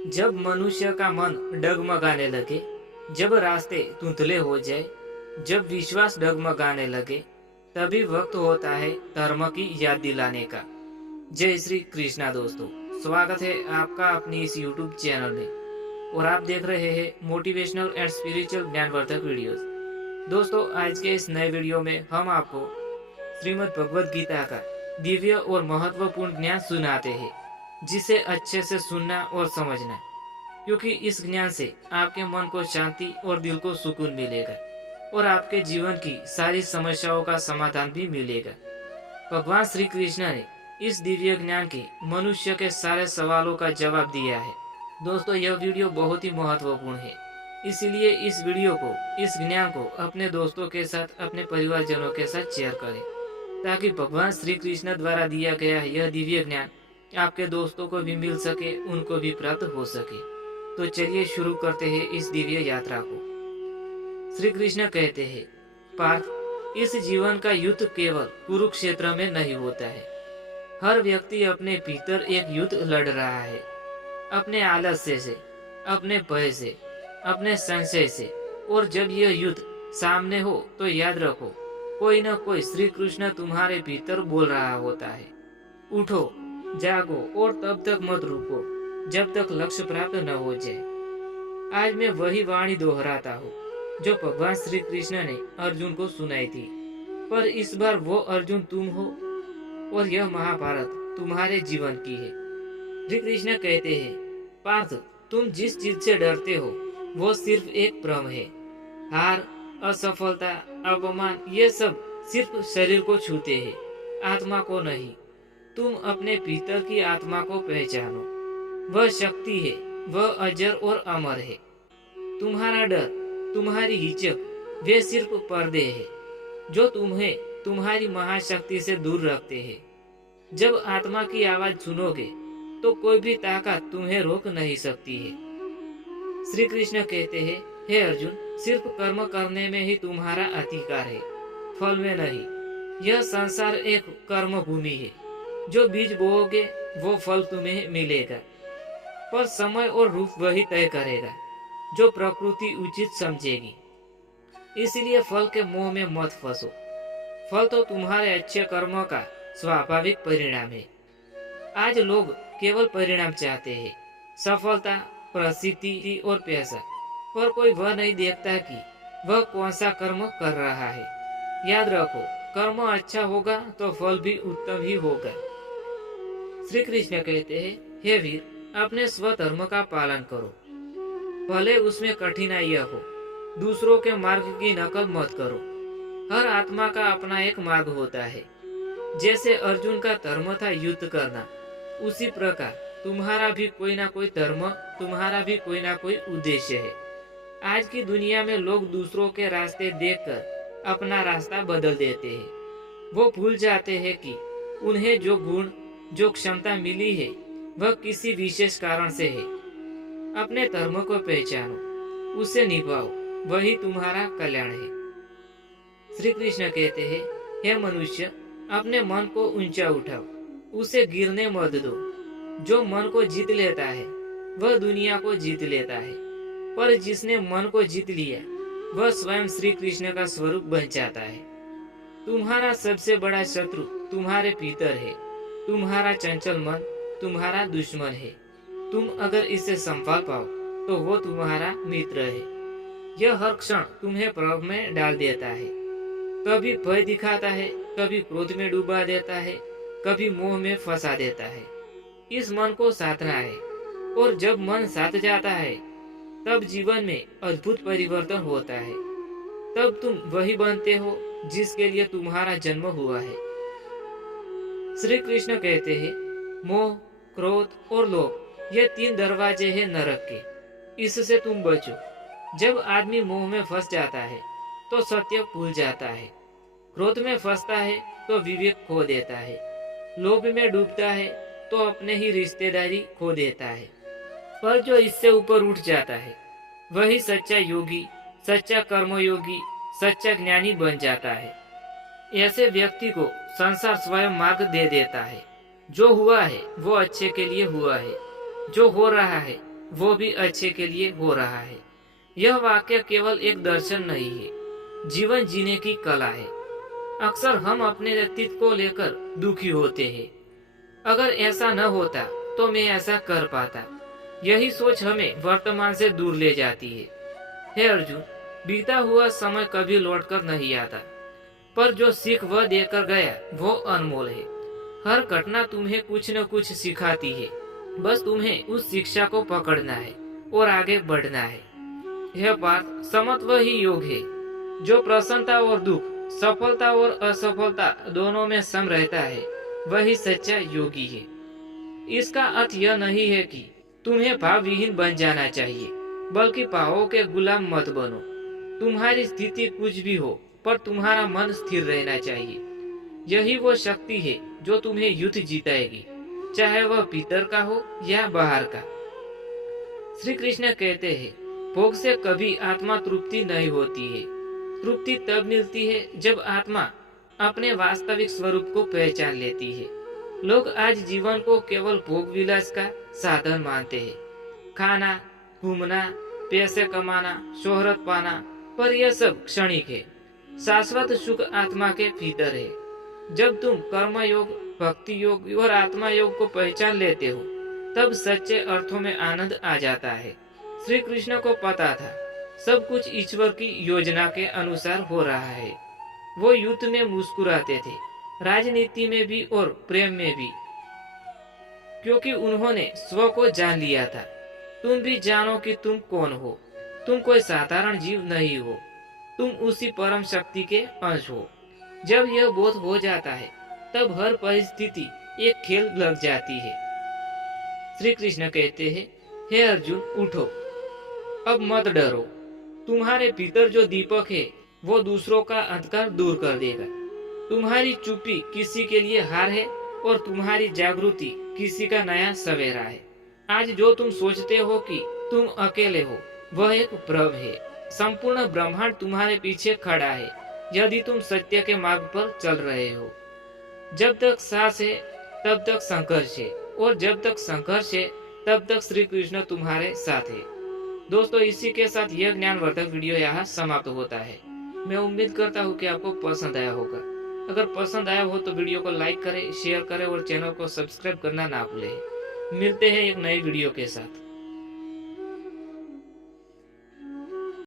जब मनुष्य का मन डगमगाने लगे, जब रास्ते धुंधले हो जाए, जब विश्वास डगमगाने लगे, तभी वक्त होता है धर्म की याद दिलाने का। जय श्री कृष्णा दोस्तों, स्वागत है आपका अपनी इस यूट्यूब चैनल में और आप देख रहे हैं मोटिवेशनल एंड स्पिरिचुअल ज्ञानवर्धक वीडियोस। दोस्तों, आज के इस नए वीडियो में हम आपको श्रीमद् भगवद गीता का दिव्य और महत्वपूर्ण ज्ञान सुनाते हैं, जिसे अच्छे से सुनना और समझना, क्योंकि इस ज्ञान से आपके मन को शांति और दिल को सुकून मिलेगा और आपके जीवन की सारी समस्याओं का समाधान भी मिलेगा। भगवान श्री कृष्ण ने इस दिव्य ज्ञान के मनुष्य के सारे सवालों का जवाब दिया है। दोस्तों, यह वीडियो बहुत ही महत्वपूर्ण है, इसीलिए इस वीडियो को, इस ज्ञान को अपने दोस्तों के साथ, अपने परिवारजनों के साथ शेयर करें, ताकि भगवान श्री कृष्ण द्वारा दिया गया यह दिव्य ज्ञान आपके दोस्तों को भी मिल सके, उनको भी प्राप्त हो सके। तो चलिए शुरू करते हैं इस दिव्य यात्रा को। श्री कृष्ण कहते हैं, पार्थ, इस जीवन का युद्ध केवल कुरुक्षेत्र में नहीं होता है। हर व्यक्ति अपने भीतर एक युद्ध लड़ रहा है, अपने आलस्य से, अपने भय से, अपने संशय से। और जब यह युद्ध सामने हो तो याद रखो, कोई न कोई श्री कृष्ण तुम्हारे भीतर बोल रहा होता है, उठो, जागो और तब तक मत रुको जब तक लक्ष्य प्राप्त न हो जाए। आज मैं वही वाणी दोहराता हूँ जो भगवान श्री कृष्ण ने अर्जुन को सुनाई थी, पर इस बार वो अर्जुन तुम हो और यह महाभारत तुम्हारे जीवन की है। श्री कृष्ण कहते हैं, पार्थ, तुम जिस चीज से डरते हो वो सिर्फ एक भ्रम है। हार, असफलता, अपमान, ये सब सिर्फ शरीर को छूते हैं, आत्मा को नहीं। तुम अपने भीतर की आत्मा को पहचानो, वह शक्ति है, वह अजर और अमर है। तुम्हारा डर, तुम्हारी हिचक, वे सिर्फ पर्दे हैं जो तुम्हें तुम्हारी महाशक्ति से दूर रखते हैं। जब आत्मा की आवाज सुनोगे तो कोई भी ताकत तुम्हें रोक नहीं सकती है। श्री कृष्ण कहते हैं, हे अर्जुन, सिर्फ कर्म करने में ही तुम्हारा अधिकार है, फल में नहीं। यह संसार एक कर्म भूमि है, जो बीज बोओगे वो फल तुम्हें मिलेगा, पर समय और रूप वही तय करेगा जो प्रकृति उचित समझेगी। इसलिए फल के मोह में मत फंसो। फल तो तुम्हारे अच्छे कर्मों का स्वाभाविक परिणाम है। आज लोग केवल परिणाम चाहते हैं, सफलता, प्रसिद्धि और पैसा, पर कोई वह नहीं देखता कि वह कौन सा कर्म कर रहा है। याद रखो, कर्म अच्छा होगा तो फल भी उत्तम ही होगा। श्री कृष्ण कहते हैं, हे वीर, अपने स्वधर्म का पालन करो, भले उसमें कठिनाइयां हो। दूसरों के मार्ग की नकल मत करो। हर आत्मा का अपना एक मार्ग होता है। जैसे अर्जुन का धर्म था युद्ध करना, उसी प्रकार तुम्हारा भी कोई ना कोई धर्म, तुम्हारा भी कोई ना कोई उद्देश्य है। आज की दुनिया में लोग दूसरों के रास्ते देखकर अपना रास्ता बदल देते हैं। वो भूल जाते हैं कि उन्हें जो गुण, जो क्षमता मिली है वह किसी विशेष कारण से है। अपने धर्म को पहचानो, उसे निभाओ, वही तुम्हारा कल्याण है। श्री कृष्ण कहते हैं, हे मनुष्य, अपने मन को ऊंचा उठाओ, उसे गिरने मत दो। जो मन को जीत लेता है वह दुनिया को जीत लेता है, पर जिसने मन को जीत लिया वह स्वयं श्री कृष्ण का स्वरूप बन जाता है। तुम्हारा सबसे बड़ा शत्रु तुम्हारे भीतर है। तुम्हारा चंचल मन तुम्हारा दुश्मन है। तुम अगर इसे संभाल पाओ तो वो तुम्हारा मित्र है। यह हर क्षण तुम्हें प्रभाव में डाल देता है, कभी भय दिखाता है, कभी क्रोध में डुबा देता है, कभी मोह में फंसा देता है। इस मन को साधना है, और जब मन साध जाता है तब जीवन में अद्भुत परिवर्तन होता है। तब तुम वही बनते हो जिसके लिए तुम्हारा जन्म हुआ है। श्री कृष्ण कहते हैं, मोह, क्रोध और लोभ, ये 3 दरवाजे हैं नरक के, इससे तुम बचो। जब आदमी मोह में फंस जाता है तो सत्य भूल जाता है, क्रोध में फंसता है तो विवेक खो देता है, लोभ में डूबता है तो अपने ही रिश्तेदारी खो देता है। पर जो इससे ऊपर उठ जाता है वही सच्चा योगी, सच्चा कर्मयोगी, सच्चा ज्ञानी बन जाता है। ऐसे व्यक्ति को संसार स्वयं मार्ग दे देता है। जो हुआ है वो अच्छे के लिए हुआ है, जो हो रहा है वो भी अच्छे के लिए हो रहा है। यह वाक्य केवल एक दर्शन नहीं है, जीवन जीने की कला है। अक्सर हम अपने व्यक्तित्व को लेकर दुखी होते हैं। अगर ऐसा न होता तो मैं ऐसा कर पाता। यही सोच हमें वर्तमान से दूर ले जाती है। हे अर्जुन, बीता हुआ समय कभी लौटकर नहीं आता, पर जो सीख वह देकर गया वो अनमोल है। हर घटना तुम्हें कुछ न कुछ सिखाती है, बस तुम्हें उस शिक्षा को पकड़ना है और आगे बढ़ना है। यह पार्थ, समत्व ही योग है। जो प्रसन्नता और दुख, सफलता और असफलता दोनों में सम रहता है, वही सच्चा योगी है। इसका अर्थ यह नहीं है कि तुम्हें भाव विहीन बन जाना चाहिए, बल्कि भावों के गुलाम मत बनो। तुम्हारी स्थिति कुछ भी हो, पर तुम्हारा मन स्थिर रहना चाहिए। यही वो शक्ति है जो तुम्हें युद्ध जीताएगी, चाहे वह भीतर का हो या बाहर का। श्री कृष्ण कहते हैं, भोग से कभी आत्मा तृप्ति नहीं होती है। तृप्ति तब मिलती है जब आत्मा अपने वास्तविक स्वरूप को पहचान लेती है। लोग आज जीवन को केवल भोग विलास का साधन मानते हैं। खाना, घूमना, पैसे कमाना, शोहरत पाना, पर यह सब क्षणिक है। शाश्वत सुख आत्मा के भीतर है। जब तुम कर्म योग, भक्ति योग और आत्मा योग को पहचान लेते हो, तब सच्चे अर्थों में आनंद आ जाता है। श्री कृष्ण को पता था सब कुछ ईश्वर की योजना के अनुसार हो रहा है। वो युद्ध में मुस्कुराते थे, राजनीति में भी और प्रेम में भी, क्योंकि उन्होंने स्व को जान लिया था। तुम भी जानो कि तुम कौन हो। तुम कोई साधारण जीव नहीं हो, तुम उसी परम शक्ति के अंश हो। जब यह बोध हो जाता है, तब हर परिस्थिति एक खेल लग जाती है। श्री कृष्ण कहते हैं, हे अर्जुन, उठो, अब मत डरो। तुम्हारे भीतर जो दीपक है वो दूसरों का अंधकार दूर कर देगा। तुम्हारी चुप्पी किसी के लिए हार है और तुम्हारी जागृति किसी का नया सवेरा है। आज जो तुम सोचते हो कि तुम अकेले हो, वह एक भ्रम है। संपूर्ण ब्रह्मांड तुम्हारे पीछे खड़ा है, यदि तुम सत्य के मार्ग पर चल रहे हो। जब तक सांस है तब तक संघर्ष है, और जब तक संघर्ष है तब तक श्री कृष्ण तुम्हारे साथ है। दोस्तों, इसी के साथ यह ज्ञानवर्धक वीडियो यहाँ समाप्त होता है। मैं उम्मीद करता हूँ कि आपको पसंद आया होगा। अगर पसंद आया हो तो वीडियो को लाइक करें, शेयर करें और चैनल को सब्सक्राइब करना ना भूलें। मिलते हैं एक नए वीडियो के साथ।